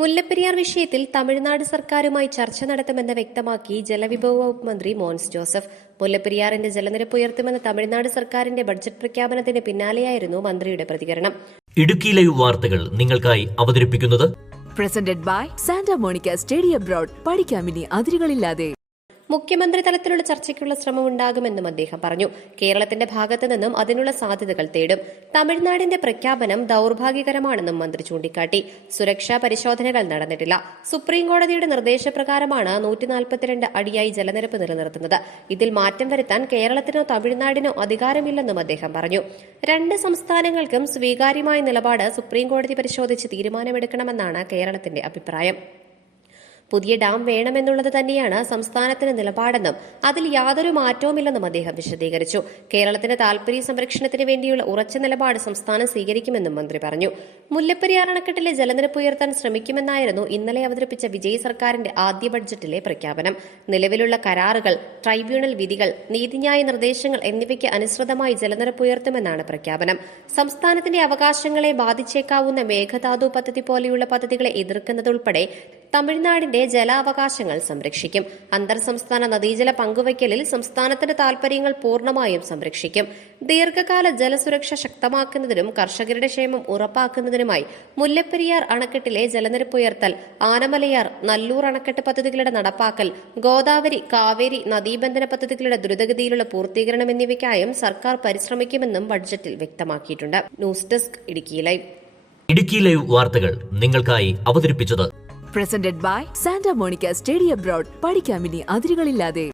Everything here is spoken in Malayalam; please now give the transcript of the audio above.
മുല്ലപ്പെരിയാർ വിഷയത്തിൽ തമിഴ്നാട് സർക്കാരുമായി ചർച്ച നടത്തുമെന്ന് വ്യക്തമാക്കി ജലവിഭവ വകുപ്പ് മന്ത്രി മോൻസ് ജോസഫ്. മുല്ലപ്പെരിയാറിന്റെ ജലനിരപ്പ് ഉയർത്തുമെന്ന തമിഴ്നാട് സർക്കാരിന്റെ ബഡ്ജറ്റ് പ്രഖ്യാപനത്തിന് പിന്നാലെയായിരുന്നു മന്ത്രിയുടെ പ്രതികരണം. ഇടുക്കി ലൈവ് വാർത്തകൾ നിങ്ങൾക്കായി അവതരിപ്പിക്കുന്നത് presented by Santa Monica study abroad. പഠിക്കാമിനി അതിരുകളില്ലാതെ. മുഖ്യമന്ത്രി തലത്തിലുള്ള ചർച്ചയ്ക്കുള്ള ശ്രമം ഉണ്ടാകുമെന്നും അദ്ദേഹം പറഞ്ഞു. കേരളത്തിന്റെ ഭാഗത്തു നിന്നും അതിനുള്ള സാധ്യതകൾ തേടും. തമിഴ്നാടിന്റെ പ്രഖ്യാപനം ദൌർഭാഗ്യകരമാണെന്നും മന്ത്രി ചൂണ്ടിക്കാട്ടി. സുരക്ഷാ പരിശോധനകൾ നടന്നിട്ടില്ല. സുപ്രീംകോടതിയുടെ നിർദ്ദേശപ്രകാരമാണ് 142 അടിയായി ജലനിരപ്പ് നിലനിർത്തുന്നത്. ഇതിൽ മാറ്റം വരുത്താൻ കേരളത്തിനോ തമിഴ്നാടിനോ അധികാരമില്ലെന്നും അദ്ദേഹം പറഞ്ഞു. രണ്ട് സംസ്ഥാനങ്ങൾക്കും സ്വീകാര്യമായ നിലപാട് സുപ്രീംകോടതി പരിശോധിച്ച് തീരുമാനമെടുക്കണമെന്നാണ് കേരളത്തിന്റെ അഭിപ്രായം. പുതിയ ഡാം വേണമെന്നുള്ളത് തന്നെയാണ് സംസ്ഥാനത്തിന്റെ നിലപാടെന്നും അതിൽ യാതൊരു മാറ്റവുമില്ലെന്നും അദ്ദേഹം വിശദീകരിച്ചു. കേരളത്തിന്റെ താൽപര്യ സംരക്ഷണത്തിന് വേണ്ടിയുള്ള ഉറച്ച നിലപാട് സംസ്ഥാനം സ്വീകരിക്കുമെന്നും മന്ത്രി പറഞ്ഞു. മുല്ലപ്പെരിയാർ അണക്കെട്ടിലെ ജലനിരപ്പ് ഉയർത്താൻ ശ്രമിക്കുമെന്നായിരുന്നു ഇന്നലെ അവതരിപ്പിച്ച വിജയ് സർക്കാരിന്റെ ആദ്യ ബഡ്ജറ്റിലെ പ്രഖ്യാപനം. നിലവിലുള്ള കരാറുകൾ, ട്രൈബ്യൂണൽ വിധികൾ, നീതിന്യായ നിർദ്ദേശങ്ങൾ എന്നിവയ്ക്ക് അനുസൃതമായി ജലനിരപ്പ് ഉയർത്തുമെന്നാണ് പ്രഖ്യാപനം. സംസ്ഥാനത്തിന്റെ അവകാശങ്ങളെ ബാധിച്ചേക്കാവുന്ന മേഘധാതു പദ്ധതി പോലെയുള്ള പദ്ധതികളെ എതിർക്കുന്നതുൾപ്പെടെ തമിഴ്നാടിന്റെ ജലാവകാശങ്ങൾ സംരക്ഷിക്കും. അന്തർ സംസ്ഥാന നദീജല പങ്കുവയ്ക്കലിൽ സംസ്ഥാനത്തിന്റെ താൽപര്യങ്ങൾ പൂർണ്ണമായും സംരക്ഷിക്കും. ദീർഘകാല ജലസുരക്ഷ ശക്തമാക്കുന്നതിനും കർഷകരുടെ ക്ഷേമം ഉറപ്പാക്കുന്നതിനുമായി മുല്ലപ്പെരിയാർ അണക്കെട്ടിലെ ജലനിരപ്പ് ഉയർത്തൽ, ആനമലയാർ, നല്ലൂർ അണക്കെട്ട് പദ്ധതികളുടെ നടപ്പാക്കൽ, ഗോദാവരി, കാവേരി നദീബന്ധന പദ്ധതികളുടെ ദ്രുതഗതിയിലുള്ള പൂർത്തീകരണം എന്നിവയ്ക്കായും സർക്കാർ പരിശ്രമിക്കുമെന്നും ബഡ്ജറ്റിൽ വ്യക്തമാക്കിയിട്ടുണ്ട്. News desk Idukki live. Idukki live വാർത്തകൾ നിങ്ങൾക്കായി അവതരിപ്പിച്ചത് presented by Santa Monica study abroad. പഠിക്കാമിനി അതിരുകളില്ലാതെ.